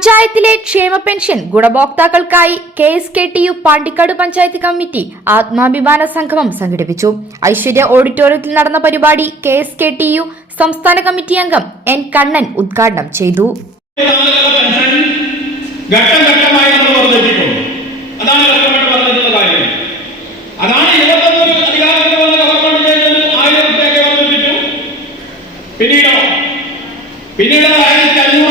പഞ്ചായത്തിലെ ക്ഷേമ pension ഗുണഭോക്താക്കൾക്കായി K S K T U Pandikkad panchayat committee ആത്മാഭിമാന സംഗമം സംഘടിപ്പിച്ചു. ഐശ്വര്യ ഓഡിറ്റോറിയത്തിൽ നടന്ന പരിപാടി K S K T U സംസ്ഥാന കമ്മിറ്റി അംഗം എൻ കണ്ണൻ ഉദ്ഘാടനം ചെയ്തു. പിന്നീട് പിന്നീട് ആയിരത്തി നമ്മൾ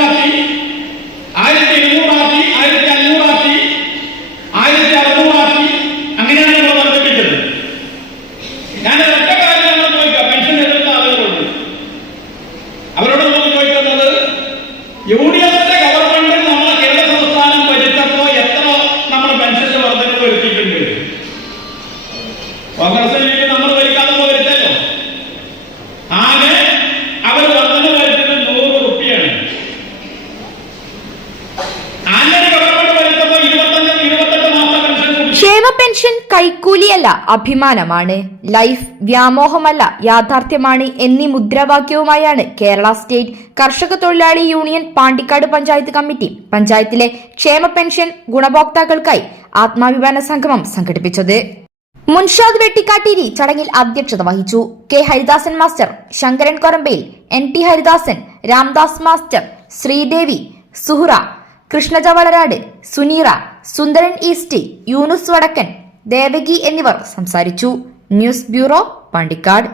യു ഡി എഫിന്റെ ഗവൺമെന്റ് നമ്മളെ കേരള സംസ്ഥാനം ഭരിച്ചപ്പോ എത്ര നമ്മൾ പെൻഷന്റെ വർധനവ് വരുത്തിയിട്ടുണ്ട്. കോൺഗ്രസ് പെൻഷൻ കൈക്കൂലിയല്ല അഭിമാനമാണ്. ലൈഫ് വ്യാമോഹമല്ല യാഥാർത്ഥ്യമാണ് എന്നീ മുദ്രാവാക്യവുമായാണ് കേരള സ്റ്റേറ്റ് കർഷക തൊഴിലാളി യൂണിയൻ പാണ്ടിക്കാട് പഞ്ചായത്ത് കമ്മിറ്റി പഞ്ചായത്തിലെ ക്ഷേമ പെൻഷൻ ഗുണഭോക്താക്കൾക്കായി ആത്മാഭിമാന സംഗമം സംഘടിപ്പിച്ചത്. മുൻഷാദ് വെട്ടിക്കാട്ടേരി ചടങ്ങിൽ അധ്യക്ഷത വഹിച്ചു. K Haridasan master Sankaran Korambayil N T Haridasan Ramdas master Sreedevi Suhra Krishnaja Valarad Suneera Sundaran east Yunus Vadakkan Devaki എന്നിവർ സംസാരിച്ചു. News bureau Pandikkad.